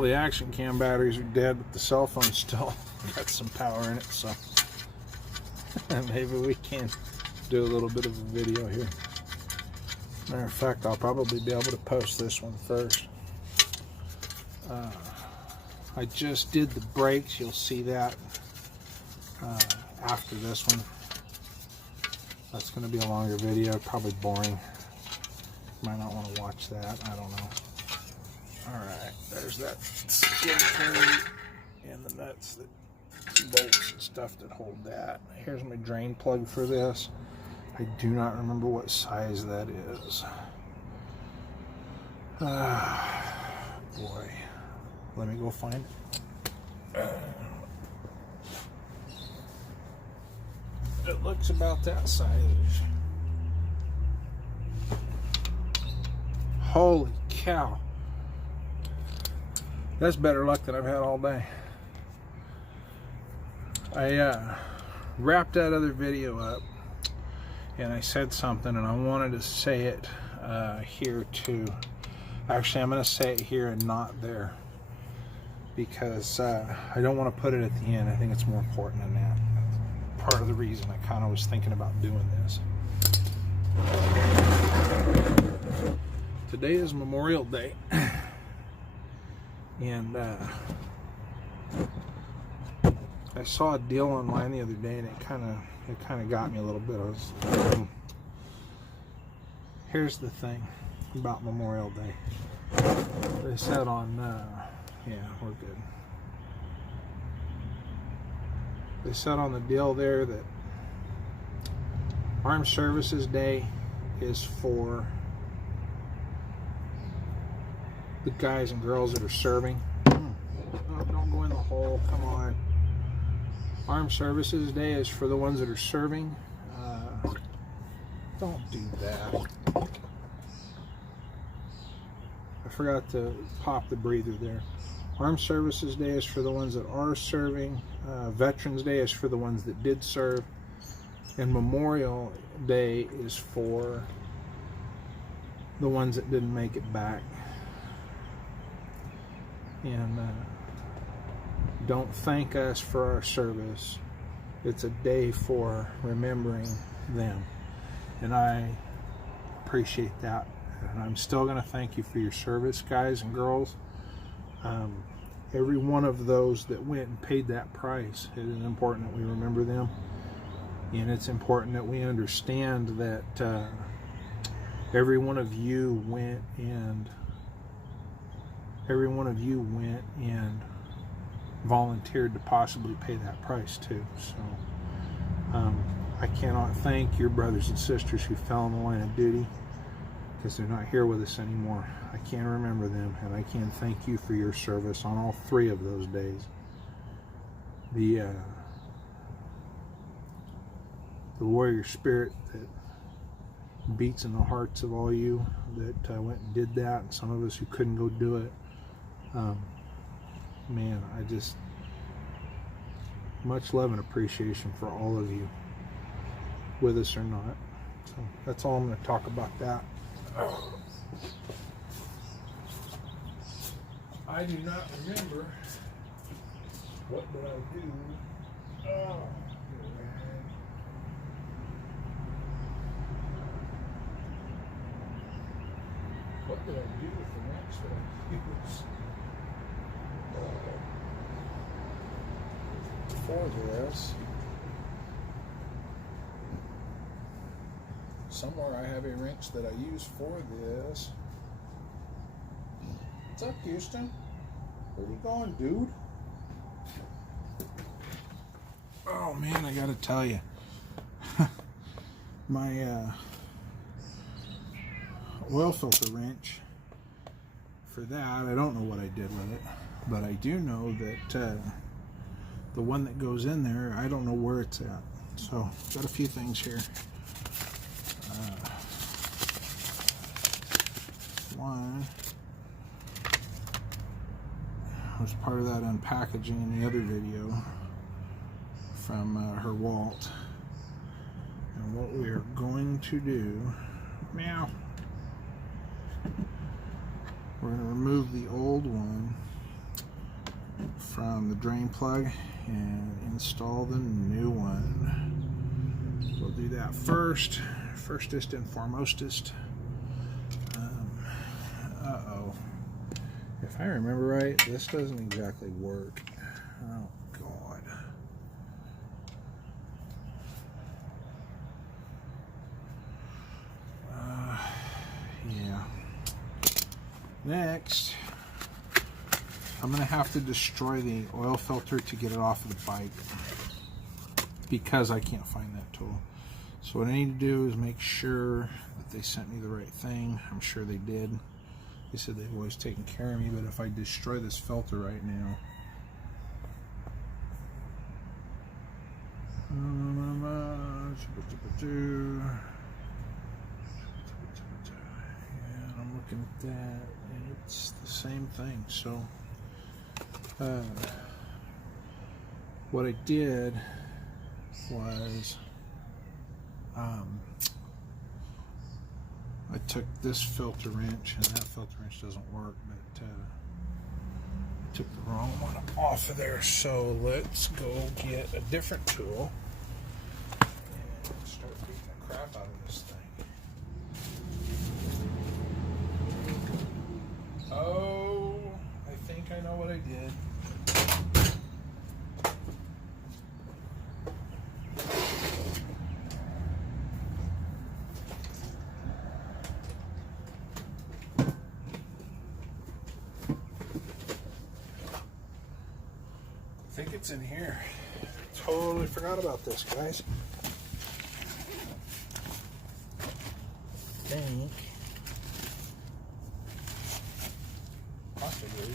all the action cam batteries are dead, but the cell phone still got some power in it, so maybe we can do a little bit of a video here. Matter of fact, I'll probably be able to post this one first. I just did the brakes. You'll see that after this one. That's going to be a longer video, probably boring. Might not want to watch that, I don't know. Alright, there's that skid plate and the nuts, that bolts and stuff that hold that. Here's my drain plug for this. I do not remember what size that is. Boy. Let me go find it. It looks about that size. Holy cow. That's better luck than I've had all day. I wrapped that other video up and I said something, and I wanted to say it here too. Actually, I'm going to say it here and not there, because I don't want to put it at the end. I think it's more important than that. That's part of the reason I kind of was thinking about doing this. Today is Memorial Day, and I saw a deal online the other day, and it kind of got me a little bit. Here's the thing about Memorial Day. They said on yeah, we're good. They said on the deal there that Armed Services Day is for the guys and girls that are serving. Oh, don't go in the hole, come on. Armed Services Day is for the ones that are serving. Don't do that. I forgot to pop the breather there. Armed Services Day is for the ones that are serving. Veterans Day is for the ones that did serve. And Memorial Day is for the ones that didn't make it back. And don't thank us for our service. It's a day for remembering them. And I appreciate that. And I'm still going to thank you for your service, guys and girls. Every one of those that went and paid that price, it is important that we remember them. And it's important that we understand that every one of you went and volunteered to possibly pay that price too. So I cannot thank your brothers and sisters who fell in the line of duty, because they're not here with us anymore. I can't remember them, and I can't thank you for your service on all 3 of those days. The warrior spirit that beats in the hearts of all you that went and did that, and some of us who couldn't go do it. Man, I just, much love and appreciation for all of you, with us or not. So that's all I'm going to talk about that. I do not remember. What did I do? Oh, what did I do with the wrench that I used for this? Somewhere I have a wrench that I use for this. What's up, Houston? Where you going, dude? Oh man, I gotta tell you, my oil filter wrench, for that, I don't know what I did with it, but I do know that the one that goes in there, I don't know where it's at. So got a few things here. One was part of that unpackaging in the other video from her Walt. And what we are going to do, meow, we're going to remove the old one from the drain plug and install the new one. We'll do that firstest and foremostest. Uh-oh. If I remember right, this doesn't exactly work. Oh, God. Yeah. Next, I'm going to have to destroy the oil filter to get it off of the bike because I can't find that tool. So what I need to do is make sure that they sent me the right thing. I'm sure they did. They said they've always taken care of me, but if I destroy this filter right now, and I'm looking at that, and it's the same thing. So what I did was I took this filter wrench, and that filter wrench doesn't work, but took the wrong one off of there. So let's go get a different tool and start beating the crap out of this thing. Oh, I think I know what I did. I think it's in here. Totally forgot about this, guys. I think possibly.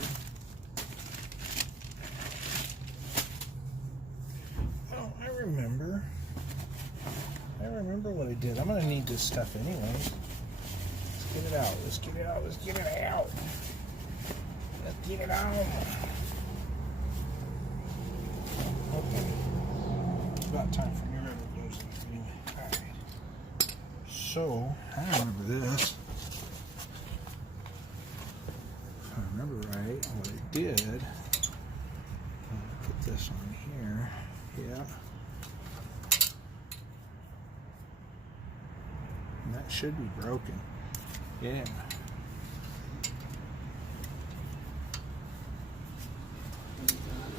Oh, I remember what I did. I'm gonna need this stuff anyways. Let's get it out. Let's get it out. Let's get it out. Let's get it out. Okay. About time for me to do something. Alright. So, I remember this. If I remember right, what I did, I'll put this on here. Yeah. And that should be broken. Yeah.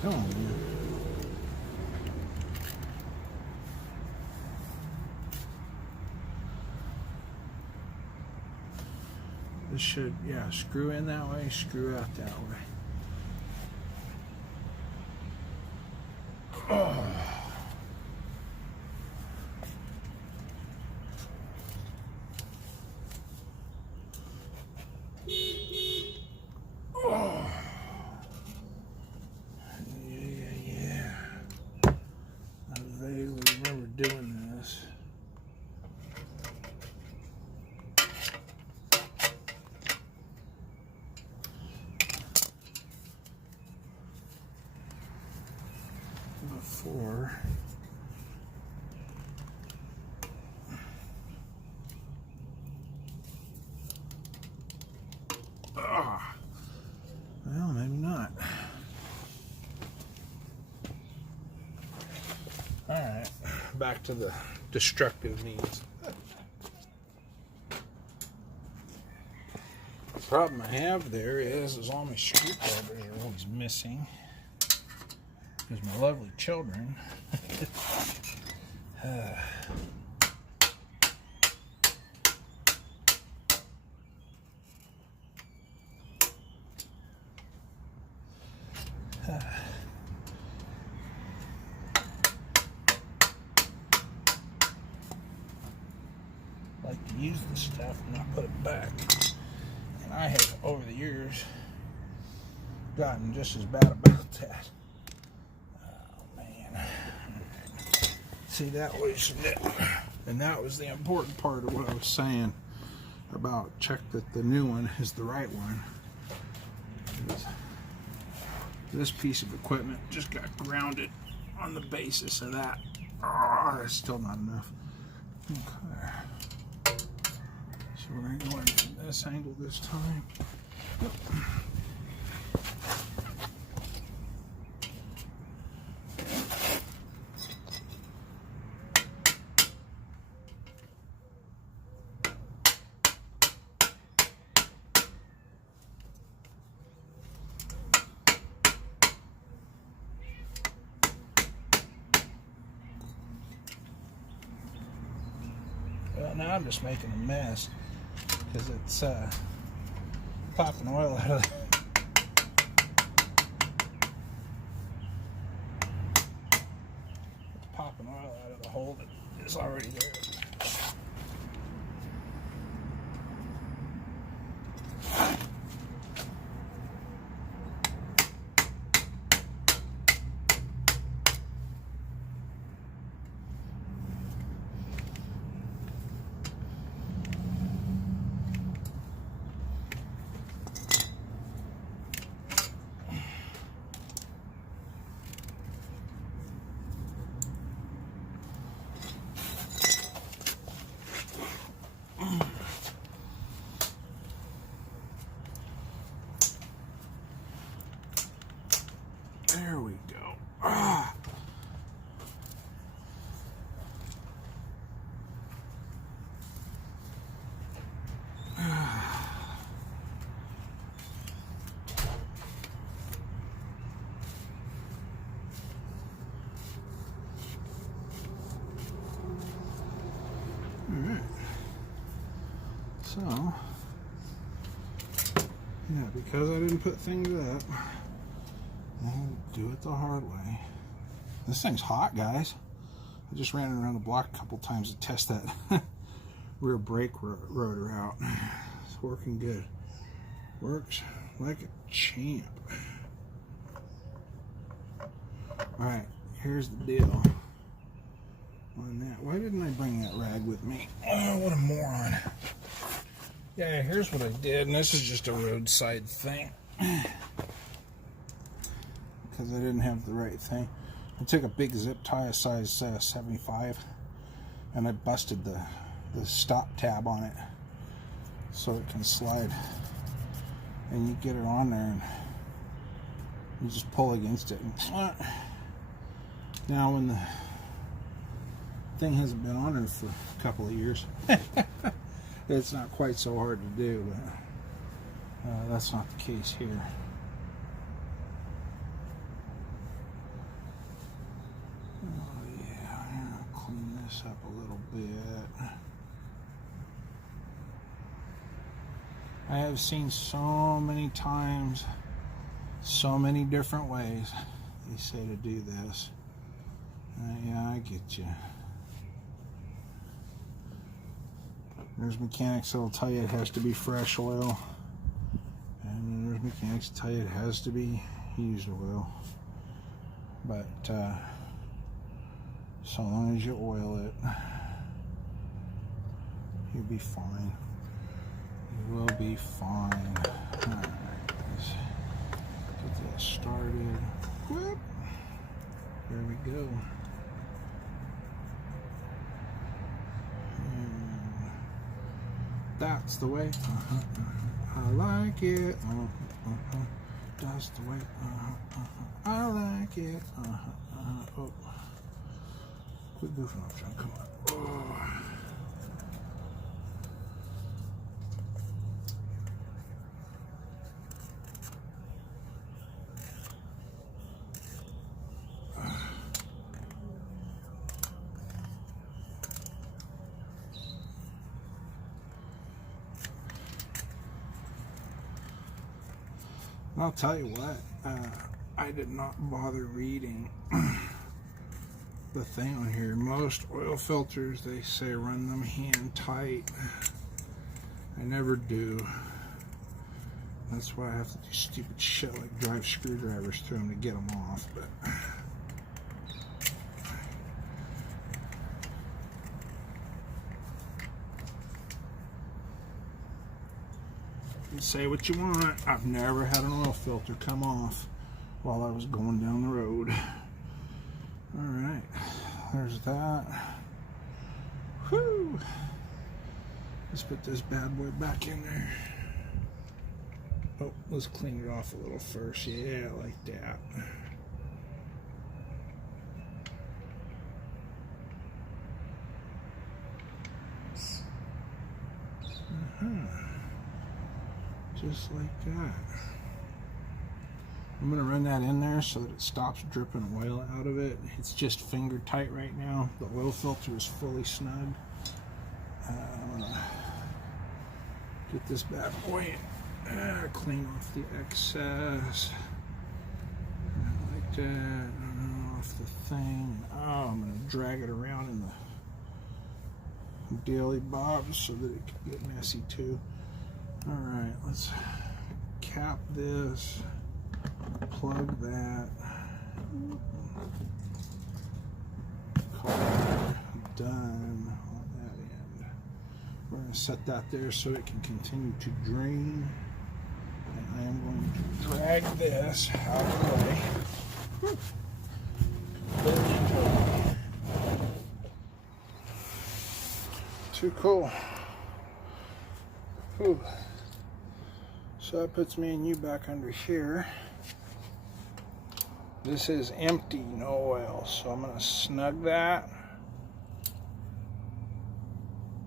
Come on, man. This should, yeah, screw in that way, screw out that way. Oh. Oh. Yeah. I vaguely remember doing this. Before well, maybe not. Alright, back to the destructive needs. The problem I have there is all my screwdrivers are always missing. Because my lovely children like to use this stuff and not put it back. And I have, over the years, gotten just as bad about that. See, that was it. And that was the important part of what I was saying about check that the new one is the right one. This piece of equipment just got grounded on the basis of that. Oh, that's still not enough. Okay. So we're going to go in from this angle this time. now I'm just making a mess because it's popping oil out of the... It's popping oil out of the hole that is already there. There we go. Ah. Alright. So, yeah, because I didn't put things up, I'll do it the hard way. This thing's hot, guys. I just ran around the block a couple times to test that rear brake rotor out. It's working good. Works like a champ. Alright, here's the deal on that. Why didn't I bring that rag with me? Oh, what a moron. Yeah, here's what I did, and this is just a roadside thing. Because I didn't have the right thing. I took a big zip tie, a size 75, and I busted the stop tab on it so it can slide. And you get it on there and you just pull against it. And now when the thing hasn't been on there for a couple of years, it's not quite so hard to do, but that's not the case here. Up a little bit. I have seen so many times, so many different ways they say to do this. Yeah, I get you. There's mechanics that'll tell you it has to be fresh oil, and there's mechanics that tell you it has to be used oil. But so long as you oil it, you'll be fine. You will be fine. Alright, let's get that started. Whoop. There we go. And that's the way. I like it. That's the way. I like it. Oh. Quit goofing off, John. Come on. Oh. I'll tell you what, I did not bother reading the thing on here. Most oil filters, they say run them hand tight. I never do. That's why I have to do stupid shit like drive screwdrivers through them to get them off. But you say what you want. I've never had an oil filter come off while I was going down the road. Alright, there's that. Whew. Let's put this bad boy back in there. Oh, let's clean it off a little first. Yeah, like that. Just like that. I'm going to run that in there so that it stops dripping oil out of it. It's just finger tight right now. The oil filter is fully snug. I'm gonna get this bad boy, clean off the excess, like that, off the thing. Oh, I'm gonna drag it around in the daily bob so that it can get messy too. All right, let's cap this, plug that, call it done on that end. We're going to set that there so it can continue to drain. And I am going to drag this out of the way. Too cool. Whew. So that puts me and you back under here. This is empty, no oil. So I'm going to snug that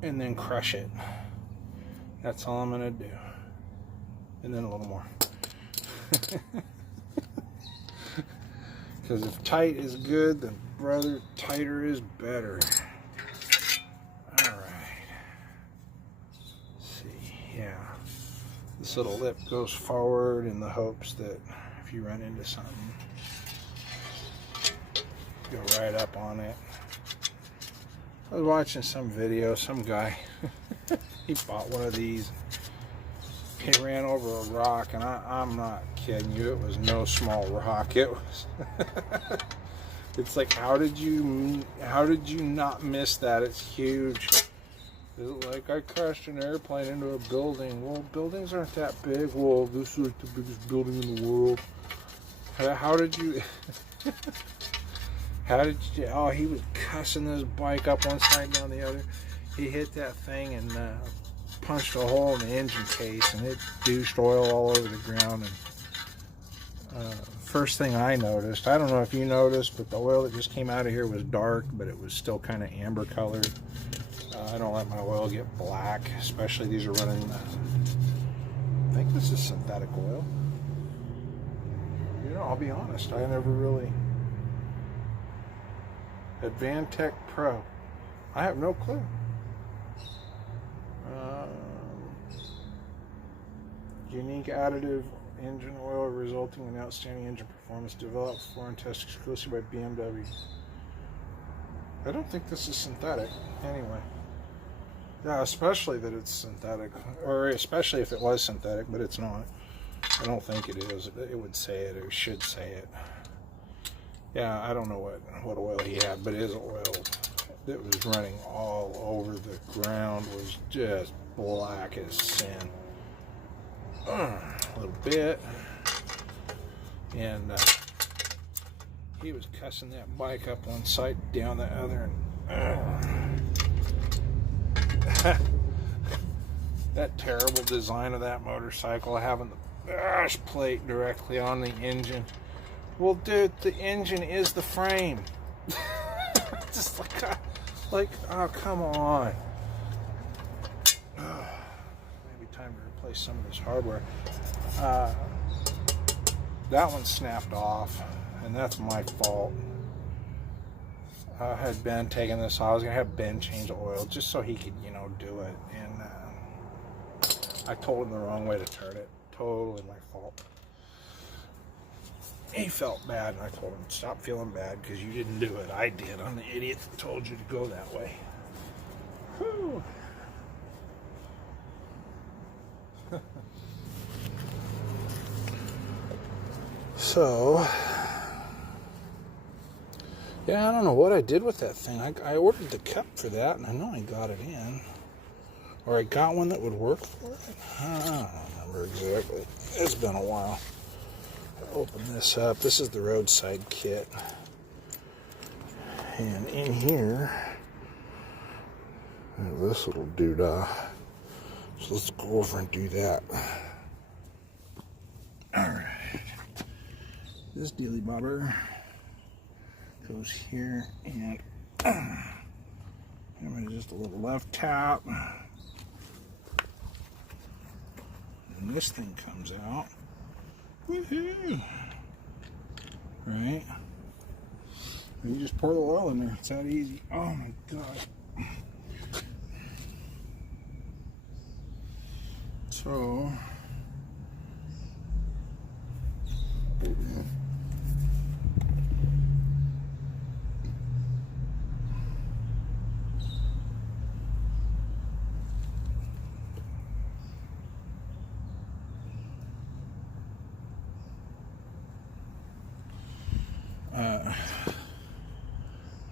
and then crush it. That's all I'm going to do. And then a little more. Because if tight is good, then brother, tighter is better. This little lip goes forward in the hopes that if you run into something, go right up on it. I was watching some video, some guy, he bought one of these. He ran over a rock, and I'm not kidding you, it was no small rock. It was, it's like, how did you not miss that? It's huge. Like, I crashed an airplane into a building. Well, buildings aren't that big. Well, this is like the biggest building in the world. How did you... Oh, he was cussing this bike up one side and down the other. He hit that thing and punched a hole in the engine case, and it douched oil all over the ground. And first thing I noticed, I don't know if you noticed, but the oil that just came out of here was dark, but it was still kind of amber colored. I don't let my oil get black, especially these are running, I think this is synthetic oil. You know, I'll be honest, I never really, Advantech Pro, I have no clue. Unique additive engine oil resulting in outstanding engine performance, developed for and tested exclusively by BMW. I don't think this is synthetic, anyway. Yeah, especially that it's synthetic, or especially if it was synthetic, but it's not. I don't think it is. It would say it, or should say it. Yeah, I don't know what oil he had, but his oil that was running all over the ground was just black as sin. A little bit. And he was cussing that bike up one side, down the other, and that terrible design of that motorcycle, having the bash plate directly on the engine. Well, dude, the engine is the frame. Just like, oh, come on. Maybe time to replace some of this hardware. That one snapped off, and that's my fault. I had Ben taking this off. I was going to have Ben change the oil just so he could, you know, do it. And I told him the wrong way to turn it. Totally my fault. He felt bad, and I told him, stop feeling bad because you didn't do it. I did. I'm the idiot that told you to go that way. Whew. So... yeah, I don't know what I did with that thing. I ordered the cup for that, and I know I got it in. Or I got one that would work for it. I don't remember exactly. It's been a while. I'll open this up. This is the roadside kit. And in here, this little doodah. So let's go over and do that. Alright. This dealy bobber goes here, and just a little left tap, and this thing comes out. Woohoo! Right? And you just pour the oil in there. It's that easy. Oh my god! So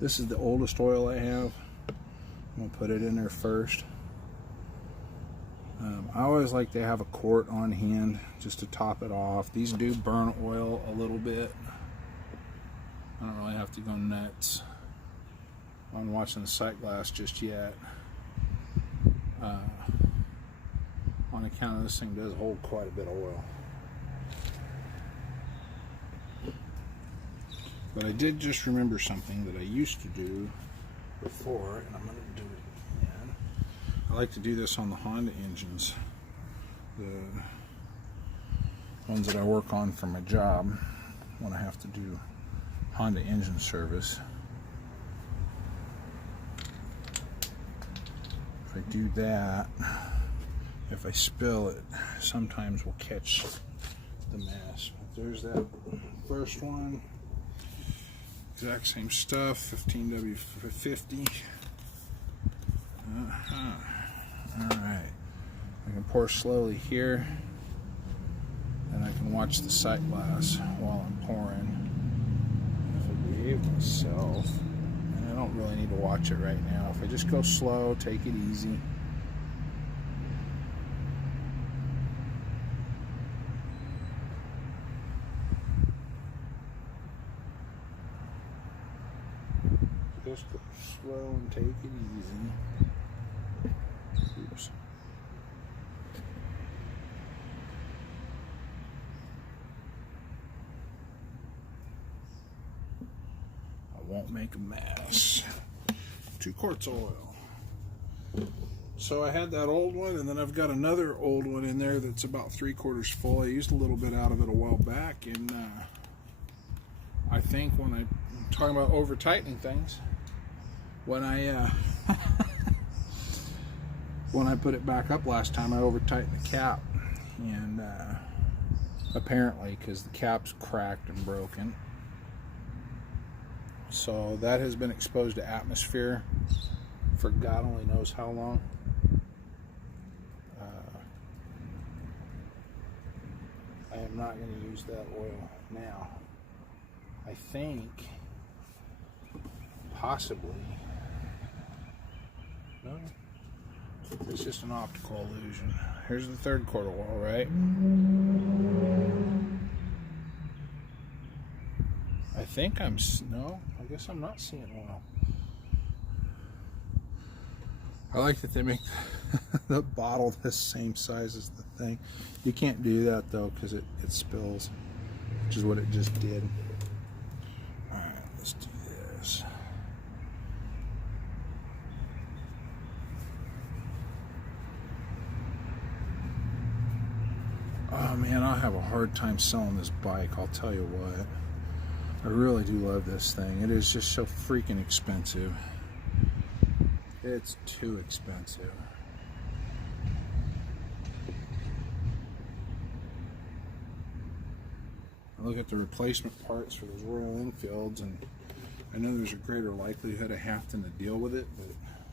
this is the oldest oil I have. I'm going to put it in there first. I always like to have a quart on hand just to top it off. These do burn oil a little bit. I don't really have to go nuts on watching the sight glass just yet. On account of this thing does hold quite a bit of oil. But I did just remember something that I used to do before, and I'm going to do it again. I like to do this on the Honda engines, the ones that I work on for my job when I have to do Honda engine service. If I do that, if I spill it, sometimes we'll catch the mess. But there's that first one. Exact same stuff, 15W50. Alright. I can pour slowly here, and I can watch the sight glass while I'm pouring. If I behave myself, and I don't really need to watch it right now. If I just go slow, take it easy. Just go slow and take it easy. Oops. I won't make a mess. 2 quarts of oil. So I had that old one, and then I've got another old one in there that's about 3/4 full. I used a little bit out of it a while back, and I think when I'm talking about over tightening things, when I when I put it back up last time, I over tightened the cap, and apparently because the cap's cracked and broken, so that has been exposed to atmosphere for God only knows how long. I am not going to use that oil now. I think possibly, no, it's just an optical illusion. Here's the 3rd quart of oil, right? I think no, I guess I'm not seeing oil. I like that they make the bottle the same size as the thing. You can't do that though, because it spills, which is what it just did. Alright, let's do this. Oh man, I'll have a hard time selling this bike, I'll tell you what. I really do love this thing. It is just so freaking expensive. It's too expensive. I look at the replacement parts for those Royal Enfields, and I know there's a greater likelihood of having to deal with it,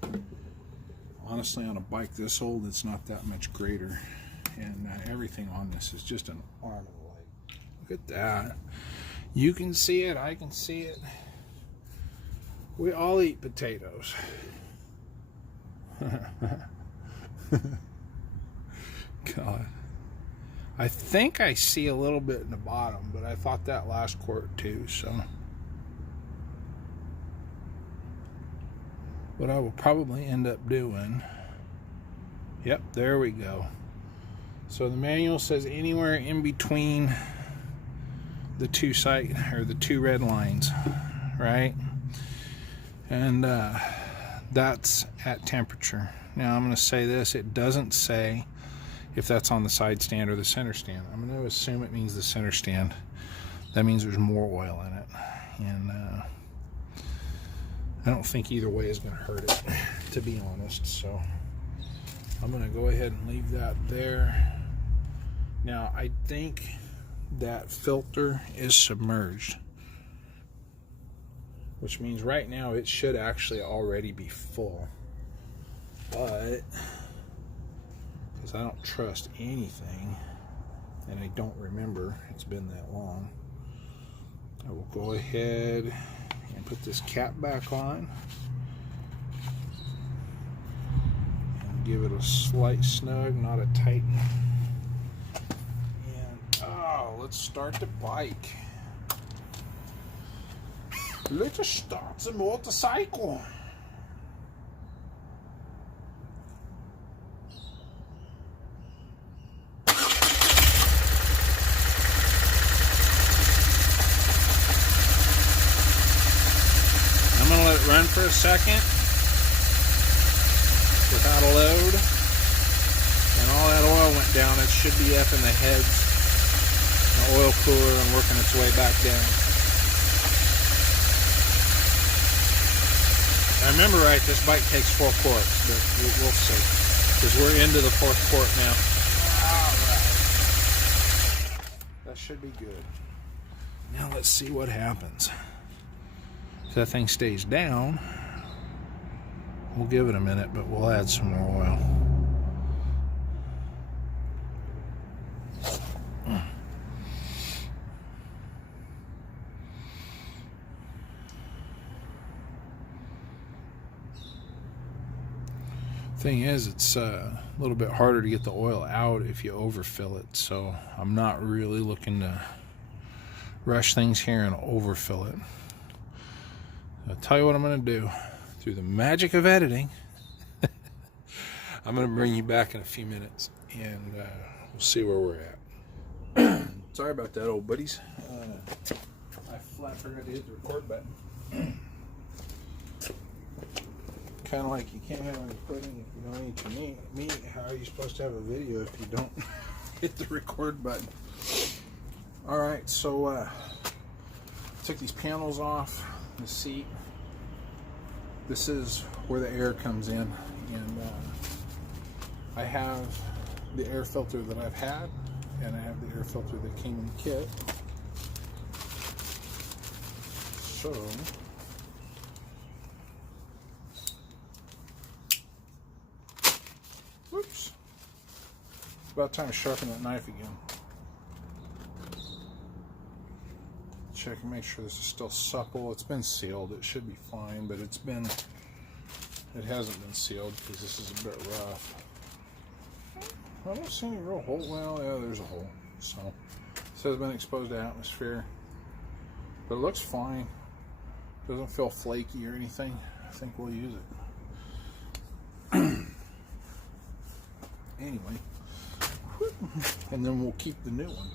but honestly, on a bike this old, it's not that much greater. And everything on this is just an arm and a leg. Look at that. You can see it, I can see it. We all eat potatoes. God. I think I see a little bit in the bottom, but I thought that last quart too, so. What I will probably end up doing, yep, there we go. So the manual says anywhere in between the 2 the 2 red lines, right? And that's at temperature. Now I'm going to say this, it doesn't say if that's on the side stand or the center stand. I'm going to assume it means the center stand. That means there's more oil in it, and I don't think either way is going to hurt it, to be honest. So I'm going to go ahead and leave that there. Now, I think that filter is submerged, which means right now it should actually already be full. But, because I don't trust anything, and I don't remember, it's been that long, I will go ahead and put this cap back on and give it a slight snug, not a tight one. And let's start the bike. Let's start the motorcycle. I'm going to let it run for a second without a load, and all that oil went down. It should be up in the heads, the oil cooler, and working its way back down. I remember right, this bike takes 4 quarts, but we'll see, because we're into the 4th quart now. Alright, that should be good. Now let's see what happens. If that thing stays down, we'll give it a minute, but we'll add some more oil. Thing is, it's a little bit harder to get the oil out if you overfill it, so I'm not really looking to rush things here and overfill it. I'll tell you what I'm going to do. Through the magic of editing, I'm going to bring you back in a few minutes, and we'll see where we're at. Sorry about that, old buddies. I flat forgot to hit the record button. Kind of like you can't have any pudding if you don't eat your meat. How are you supposed to have a video if you don't hit the record button? Alright, so took these panels off the seat. This is where the air comes in, and I have the air filter that I've had, and I have the air filter that came in the kit. So whoops. It's about time to sharpen that knife again. Check and make sure this is still supple. It's been sealed. It should be fine, but it hasn't been sealed because this is a bit rough. I don't see any real hole. Well, yeah, there's a hole. So it says it's been exposed to atmosphere, but it looks fine. Doesn't feel flaky or anything. I think we'll use it. Anyway, and then we'll keep the new one.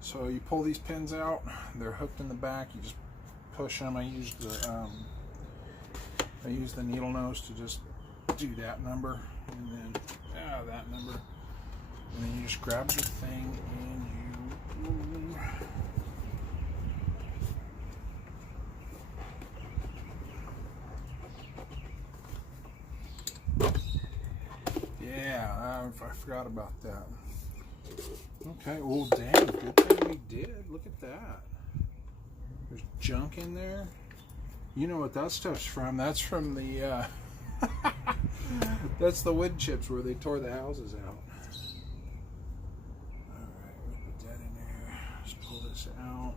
So you pull these pins out, they're hooked in the back, you just push them. I use the needle nose to just do that number, and then that number, and then you just grab the thing and I forgot about that. Okay, well, dang, good thing we did. Look at that. There's junk in there. You know what that stuff's from? That's from the, that's the wood chips where they tore the houses out. Alright, we'll put that in there. Let's pull this out.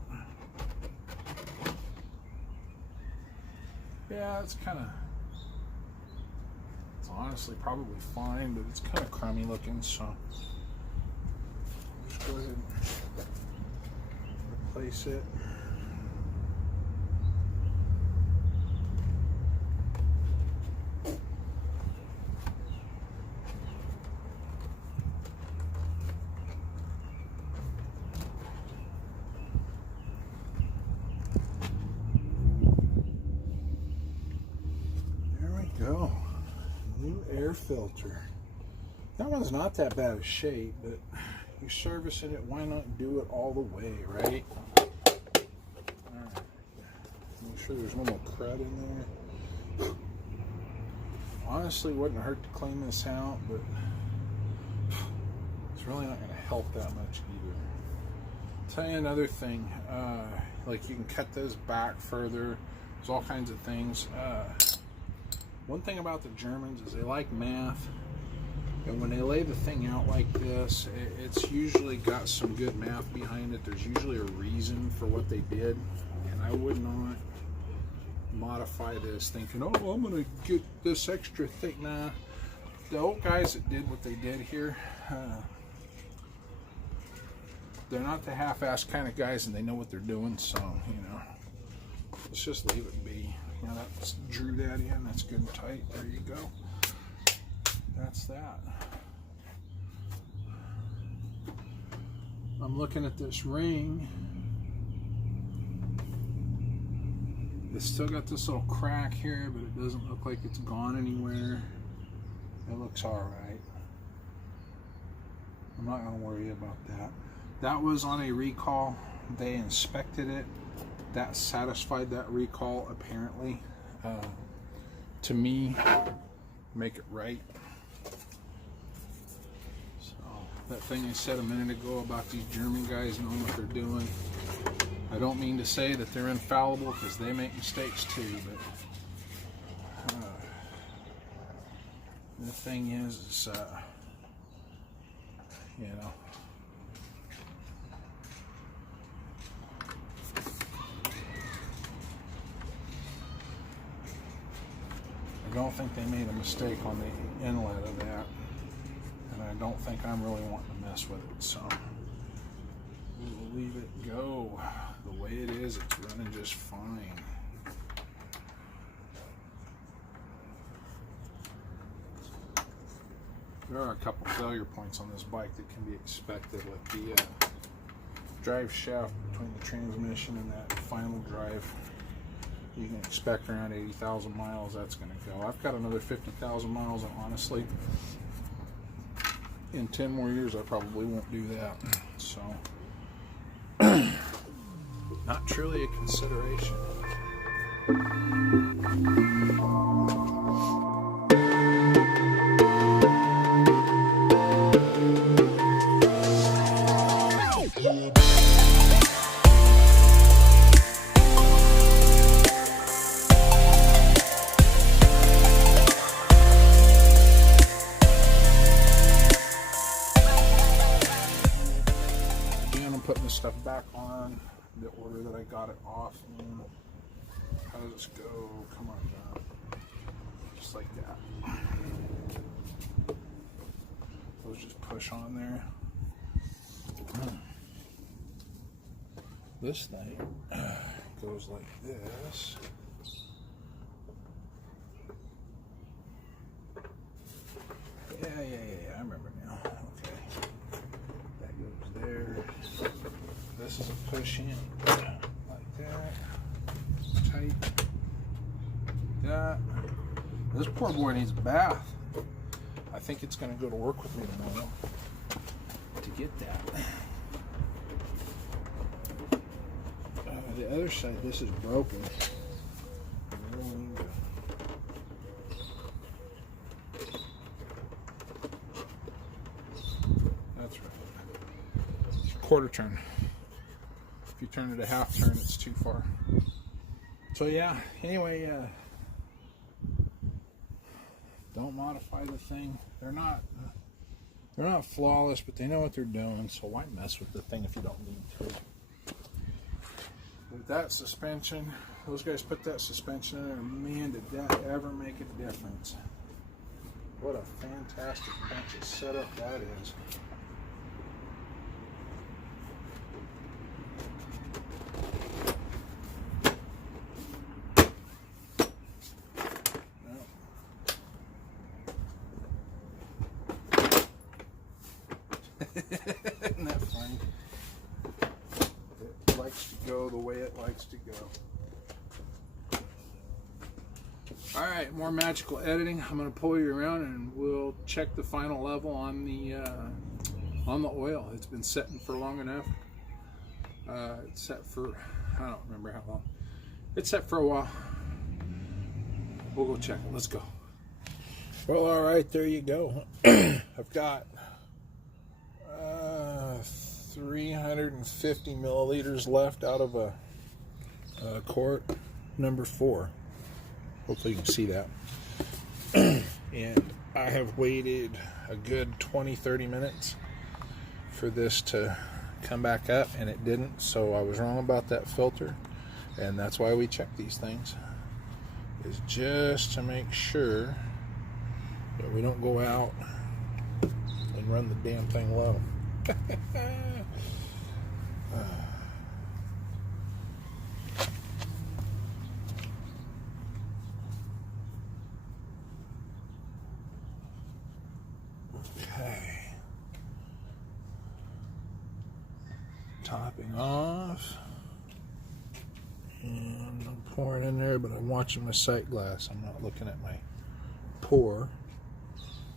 Yeah, it's kind of, it's honestly probably fine, but it's kind of crummy looking, so just go ahead and replace it. There we go. New air filter. That one's not that bad of shape, but you're servicing it, why not do it all the way, right? Alright. Make sure there's no more crud in there. honestly wouldn't hurt to clean this out, but it's really not going to help that much either. I'll tell you another thing, like you can cut this back further. There's all kinds of things. One thing about the Germans is they like math, and when they lay the thing out like this, it's usually got some good math behind it. There's usually a reason for what they did, and I would not modify this thinking, oh, I'm gonna get this extra thick. Nah, the old guys that did what they did here, they're not the half-ass kind of guys, and they know what they're doing. So, you know, let's just leave it be. You know, that's drew that in. That's good and tight. There you go. That's that. I'm looking at this ring. It's still got this little crack here, but it doesn't look like it's gone anywhere. It looks all right. I'm not going to worry about that. That was on a recall. They inspected it. That satisfied that recall, apparently. To me, make it right. So, that thing I said a minute ago about these German guys knowing what they're doing, I don't mean to say that they're infallible, because they make mistakes too, but the thing is you know, I don't think they made a mistake on the inlet of that, and I don't think I'm really wanting to mess with it, so we'll leave it go the way it is. It's running just fine. There are a couple failure points on this bike that can be expected, with the drive shaft between the transmission and that final drive. You can expect around 80,000 miles that's going to go. I've got another 50,000 miles, and honestly, in 10 more years I probably won't do that. So, not truly a consideration. Stuff back on the order that I got it off in. How does this go? Come on down. Just like that. Those just push on there. This thing goes like this. Yeah, I remember now. Okay. That goes there. This is a push in, like that, tight, like that. This poor boy needs a bath. I think it's going to go to work with me tomorrow to get that. The other side, this is broken. That's right. Quarter turn. If you turn it a half turn, it's too far. So yeah, anyway, don't modify the thing. They're not flawless, but they know what they're doing, so why mess with the thing if you don't need to? With that suspension, those guys put that suspension in there, and man, did that ever make a difference. What a fantastic bunch of setup that is. Isn't that funny? It likes to go the way it likes to go. Alright, more magical editing. I'm going to pull you around and we'll check the final level on the oil. It's been setting for long enough. It's set for, I don't remember how long. It's set for a while. We'll go check it. Let's go. Well, all right, there you go. I've got 350 milliliters left out of a quart number 4. Hopefully you can see that. And I have waited a good 20-30 minutes for this to come back up, and it didn't, so I was wrong about that filter, and that's why we check these things, is just to make sure that we don't go out and run the damn thing low. Okay. Topping off. And I'm pouring in there, but I'm watching my sight glass. I'm not looking at my pour.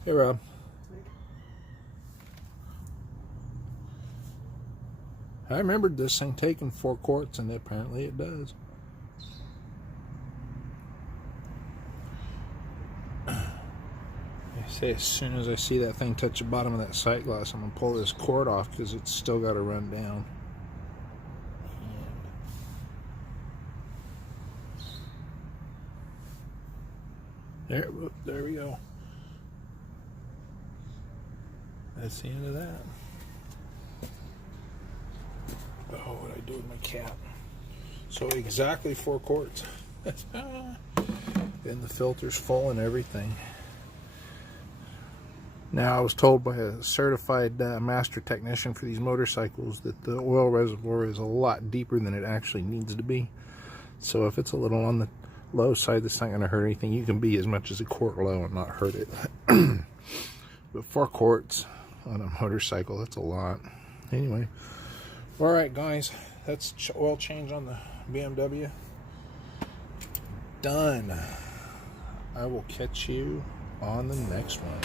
Hey, Rob. I remembered this thing taking 4 quarts, and apparently it does. I say as soon as I see that thing touch the bottom of that sight glass, I'm going to pull this quart off because it's still got to run down. There we go. That's the end of that. Oh, what I do with my cap. So exactly 4 quarts. And the filter's full and everything. Now, I was told by a certified master technician for these motorcycles that the oil reservoir is a lot deeper than it actually needs to be. So if it's a little on the low side, that's not going to hurt anything. You can be as much as a quart low and not hurt it. But 4 quarts on a motorcycle, that's a lot. Anyway, all right, guys, that's oil change on the BMW. Done. I will catch you on the next one.